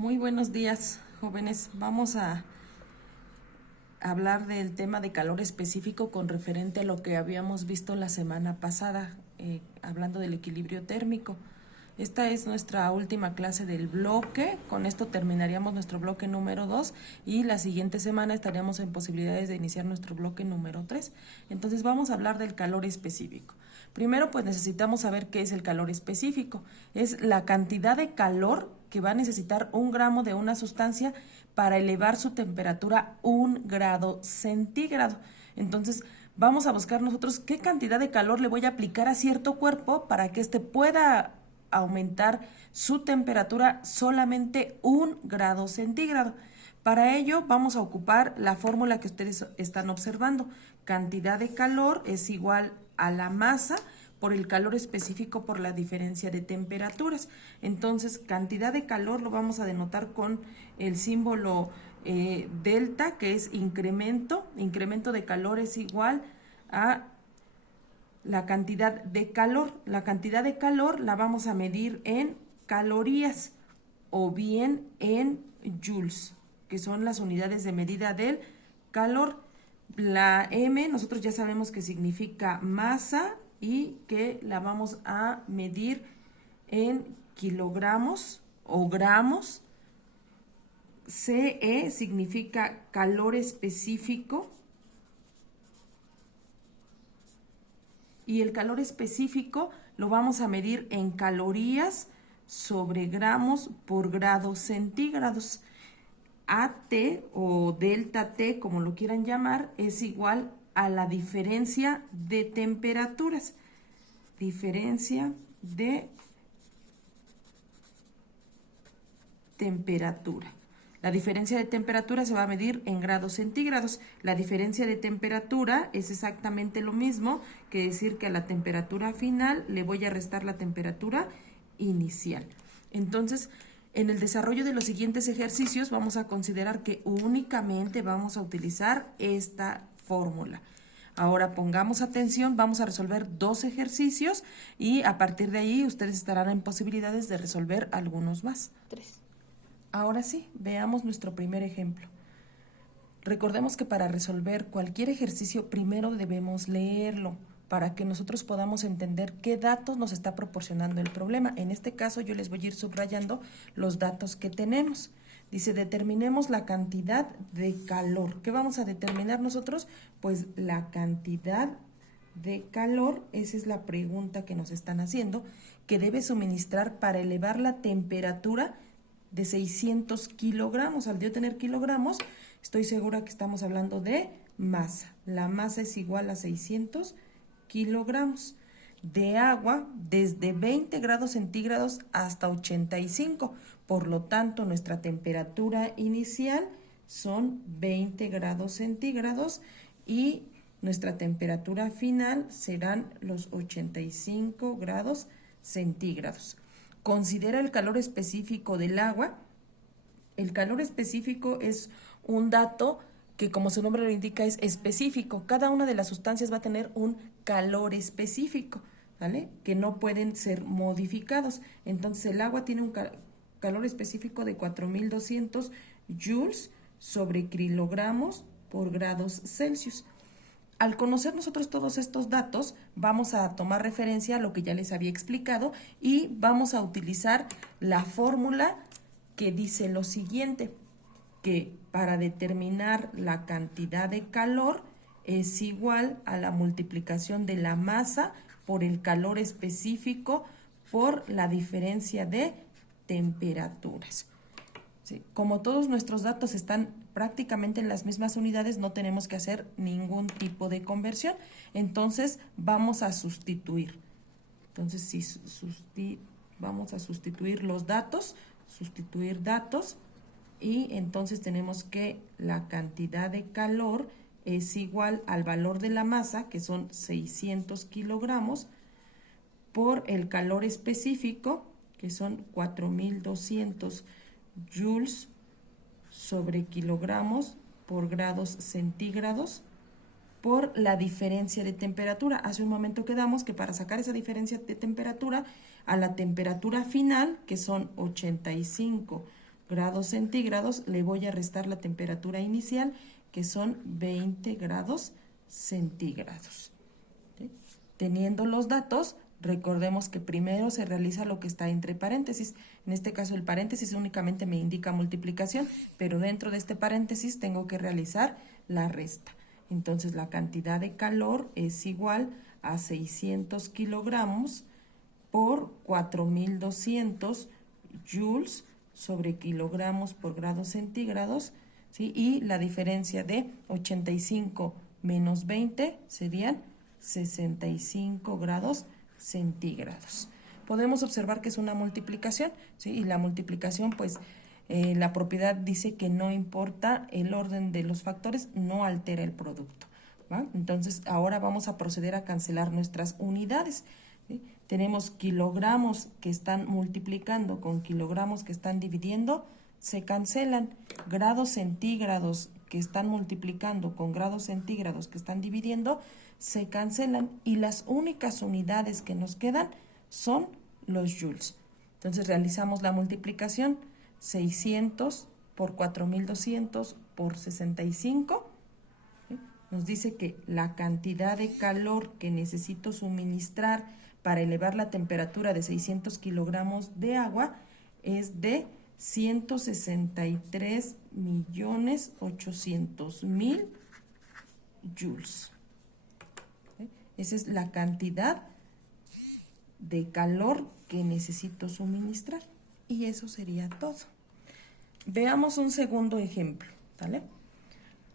Muy buenos días, jóvenes. Vamos a hablar del tema de calor específico con referente a lo que habíamos visto la semana pasada, hablando del equilibrio térmico. Esta es nuestra última clase del bloque. Con esto terminaríamos nuestro bloque número 2 y la siguiente semana estaríamos en posibilidades de iniciar nuestro bloque número 3. Entonces vamos a hablar del calor específico. Primero, pues necesitamos saber qué es el calor específico. Es la cantidad de calor que va a necesitar 1 gramo de una sustancia para elevar su temperatura 1 grado centígrado. Entonces, vamos a buscar nosotros qué cantidad de calor le voy a aplicar a cierto cuerpo para que éste pueda aumentar su temperatura solamente 1 grado centígrado. Para ello vamos a ocupar la fórmula que ustedes están observando. Cantidad de calor es igual a la masa por el calor específico por la diferencia de temperaturas. Entonces, cantidad de calor lo vamos a denotar con el símbolo delta, que es incremento. Incremento de calor es igual a la cantidad de calor. La cantidad de calor la vamos a medir en calorías o bien en joules, que son las unidades de medida del calor. La M nosotros ya sabemos que significa masa y que la vamos a medir en kilogramos o gramos. CE significa calor específico y el calor específico lo vamos a medir en calorías sobre gramos por grados centígrados. AT o delta T, como lo quieran llamar, es igual a la diferencia de temperaturas. Diferencia de temperatura. La diferencia de temperatura se va a medir en grados centígrados. La diferencia de temperatura es exactamente lo mismo que decir que a la temperatura final le voy a restar la temperatura inicial. Entonces, en el desarrollo de los siguientes ejercicios vamos a considerar que únicamente vamos a utilizar esta fórmula. Ahora pongamos atención, vamos a resolver 2 ejercicios y a partir de ahí ustedes estarán en posibilidades de resolver algunos más. 3. Ahora sí, veamos nuestro primer ejemplo. Recordemos que para resolver cualquier ejercicio primero debemos leerlo para que nosotros podamos entender qué datos nos está proporcionando el problema. En este caso yo les voy a ir subrayando los datos que tenemos. Dice, determinemos la cantidad de calor. ¿Qué vamos a determinar nosotros? Pues la cantidad de calor, esa es la pregunta que nos están haciendo, que debe suministrar para elevar la temperatura de 600 kilogramos. Al yo tener kilogramos, estoy segura que estamos hablando de masa. La masa es igual a 600 kilogramos de agua desde 20 grados centígrados hasta 85. Por lo tanto, nuestra temperatura inicial son 20 grados centígrados y nuestra temperatura final serán los 85 grados centígrados. Considera el calor específico del agua. El calor específico es un dato que, como su nombre lo indica, es específico. Cada una de las sustancias va a tener un calor específico, ¿vale? Que no pueden ser modificados. Entonces, el agua tiene un calor específico de 4200 joules sobre kilogramos por grados Celsius. Al conocer nosotros todos estos datos, vamos a tomar referencia a lo que ya les había explicado y vamos a utilizar la fórmula que dice lo siguiente, que para determinar la cantidad de calor es igual a la multiplicación de la masa por el calor específico por la diferencia de temperaturas. ¿Sí? Como todos nuestros datos están prácticamente en las mismas unidades, no tenemos que hacer ningún tipo de conversión. Entonces, vamos a sustituir. Entonces, si vamos a sustituir los datos, sustituir datos, y entonces tenemos que la cantidad de calor es igual al valor de la masa, que son 600 kilogramos, por el calor específico, que son 4200 joules sobre kilogramos por grados centígrados, por la diferencia de temperatura. Hace un momento quedamos que para sacar esa diferencia de temperatura a la temperatura final, que son 85 grados centígrados, le voy a restar la temperatura inicial, que son 20 grados centígrados. ¿Sí? Teniendo los datos, recordemos que primero se realiza lo que está entre paréntesis. En este caso el paréntesis únicamente me indica multiplicación, pero dentro de este paréntesis tengo que realizar la resta. Entonces la cantidad de calor es igual a 600 kilogramos por 4200 joules sobre kilogramos por grados centígrados, ¿sí? Y la diferencia de 85 menos 20 serían 65 grados centígrados. Podemos observar que es una multiplicación, ¿sí? Y la multiplicación, pues, la propiedad dice que no importa el orden de los factores, no altera el producto, ¿va? Entonces, ahora vamos a proceder a cancelar nuestras unidades, ¿sí? Tenemos kilogramos que están multiplicando con kilogramos que están dividiendo, se cancelan. Grados centígrados que están multiplicando con grados centígrados que están dividiendo, se cancelan. Y las únicas unidades que nos quedan son los joules. Entonces realizamos la multiplicación, 600 por 4200 por 65. ¿Sí? Nos dice que la cantidad de calor que necesito suministrar para elevar la temperatura de 600 kilogramos de agua es de 163.800.000 joules. ¿Sí? Esa es la cantidad de calor que necesito suministrar. Y eso sería todo. Veamos un segundo ejemplo, ¿vale?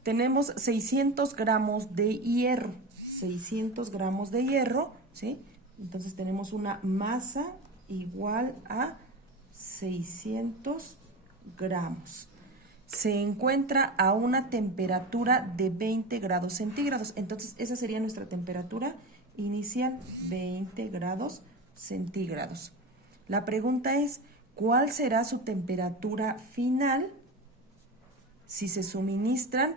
Tenemos 600 gramos de hierro. 600 gramos de hierro, ¿sí? Entonces tenemos una masa igual a 600 gramos. Se encuentra a una temperatura de 20 grados centígrados. Entonces esa sería nuestra temperatura inicial, 20 grados centígrados. La pregunta es, ¿cuál será su temperatura final si se suministran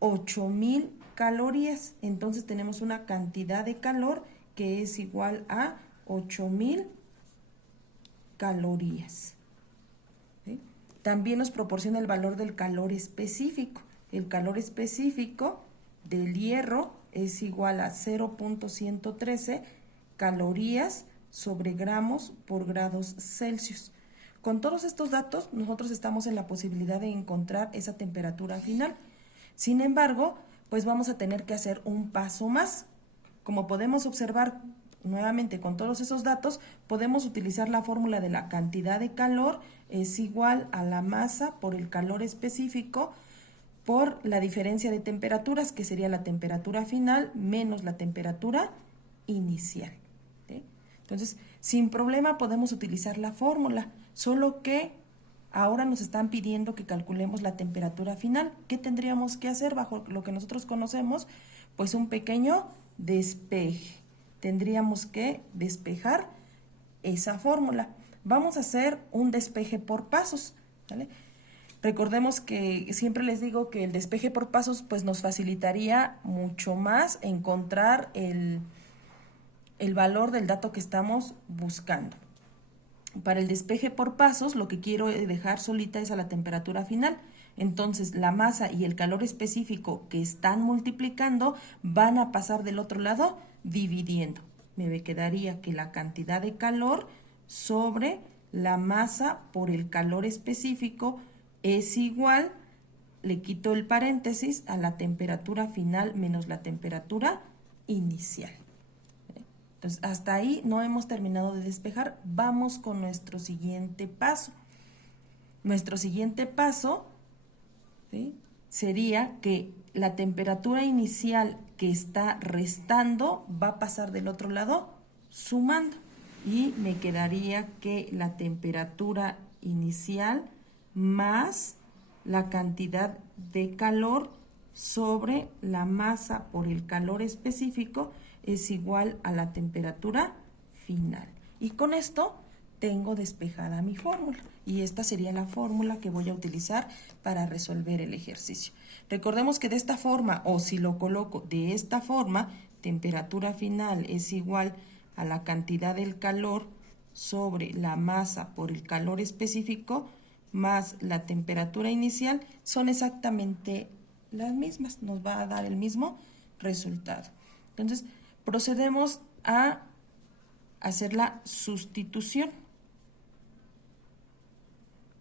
8000 calorías? Entonces tenemos una cantidad de calor que es igual a 8000 calorías. ¿Sí? También nos proporciona el valor del calor específico. El calor específico del hierro es igual a 0.113 calorías sobre gramos por grados Celsius. Con todos estos datos, nosotros estamos en la posibilidad de encontrar esa temperatura final. Sin embargo, pues vamos a tener que hacer un paso más. Como podemos observar nuevamente con todos esos datos, podemos utilizar la fórmula de la cantidad de calor es igual a la masa por el calor específico por la diferencia de temperaturas, que sería la temperatura final menos la temperatura inicial. ¿Sí? Entonces, sin problema podemos utilizar la fórmula, solo que ahora nos están pidiendo que calculemos la temperatura final. ¿Qué tendríamos que hacer bajo lo que nosotros conocemos? Pues un pequeño despeje. Tendríamos que despejar esa fórmula. Vamos a hacer un despeje por pasos, ¿vale? Recordemos que siempre les digo que el despeje por pasos pues nos facilitaría mucho más encontrar el valor del dato que estamos buscando. Para el despeje por pasos, lo que quiero dejar solita es a la temperatura final. Entonces, la masa y el calor específico que están multiplicando van a pasar del otro lado dividiendo. Me quedaría que la cantidad de calor sobre la masa por el calor específico es igual, le quito el paréntesis, a la temperatura final menos la temperatura inicial. Entonces, hasta ahí no hemos terminado de despejar. Vamos con nuestro siguiente paso. Nuestro siguiente paso, ¿sí?, sería que la temperatura inicial que está restando va a pasar del otro lado sumando. Y me quedaría que la temperatura inicial más la cantidad de calor sobre la masa por el calor específico es igual a la temperatura final. Y con esto tengo despejada mi fórmula. Y esta sería la fórmula que voy a utilizar para resolver el ejercicio. Recordemos que de esta forma, o si lo coloco de esta forma, temperatura final es igual a la cantidad del calor sobre la masa por el calor específico, más la temperatura inicial son exactamente las mismas, nos va a dar el mismo resultado. Entonces, procedemos a hacer la sustitución.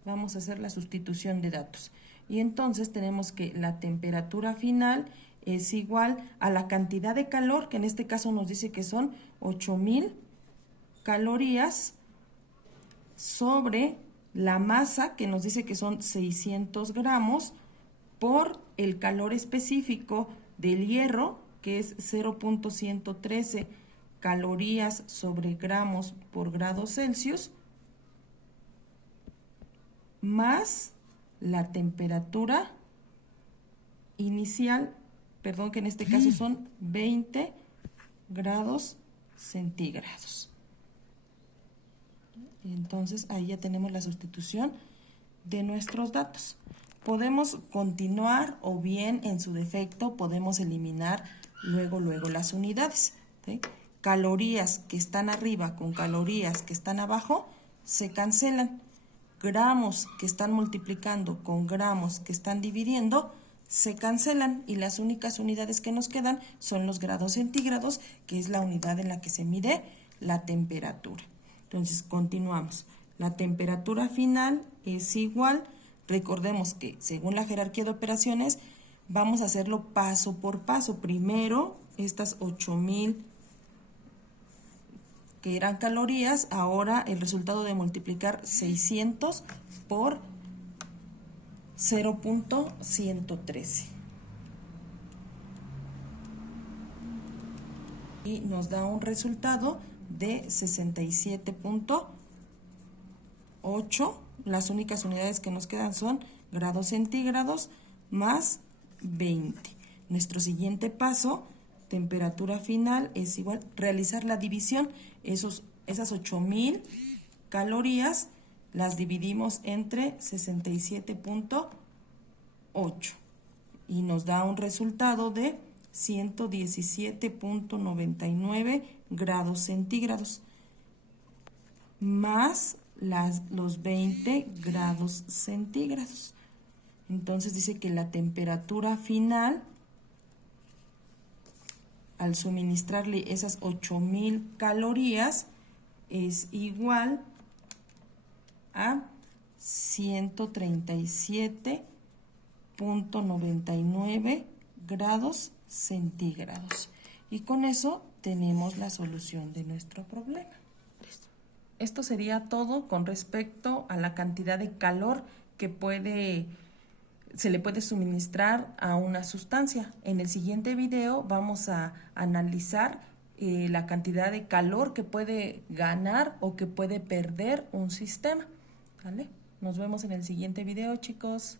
Vamos a hacer la sustitución de datos. Y entonces tenemos que la temperatura final es igual a la cantidad de calor, que en este caso nos dice que son 8000 calorías, sobre la masa, que nos dice que son 600 gramos, por el calor específico del hierro, que es 0.113 calorías sobre gramos por grado Celsius, más la temperatura inicial, perdón, que en este caso son 20 grados centígrados. Entonces ahí ya tenemos la sustitución de nuestros datos. Podemos continuar o bien en su defecto podemos eliminar luego las unidades, ¿sí? Calorías que están arriba con calorías que están abajo se cancelan. Gramos que están multiplicando con gramos que están dividiendo se cancelan y las únicas unidades que nos quedan son los grados centígrados, que es la unidad en la que se mide la temperatura. Entonces continuamos. La temperatura final es igual, recordemos que según la jerarquía de operaciones vamos a hacerlo paso por paso. Primero estas 8000 que eran calorías, ahora el resultado de multiplicar 600 por 0.113 y nos da un resultado de 67.8. Las únicas unidades que nos quedan son grados centígrados más 20. Nuestro siguiente paso, temperatura final, es igual realizar la división. Esas 8000 calorías las dividimos entre 67.8 y nos da un resultado de 117.99 grados centígrados más los 20 grados centígrados. Entonces dice que la temperatura final, al suministrarle esas 8000 calorías, es igual a 137.99 grados centígrados. Y con eso tenemos la solución de nuestro problema. Esto sería todo con respecto a la cantidad de calor que se le puede suministrar a una sustancia. En el siguiente video vamos a analizar la cantidad de calor que puede ganar o que puede perder un sistema. ¿Vale? Nos vemos en el siguiente video, chicos.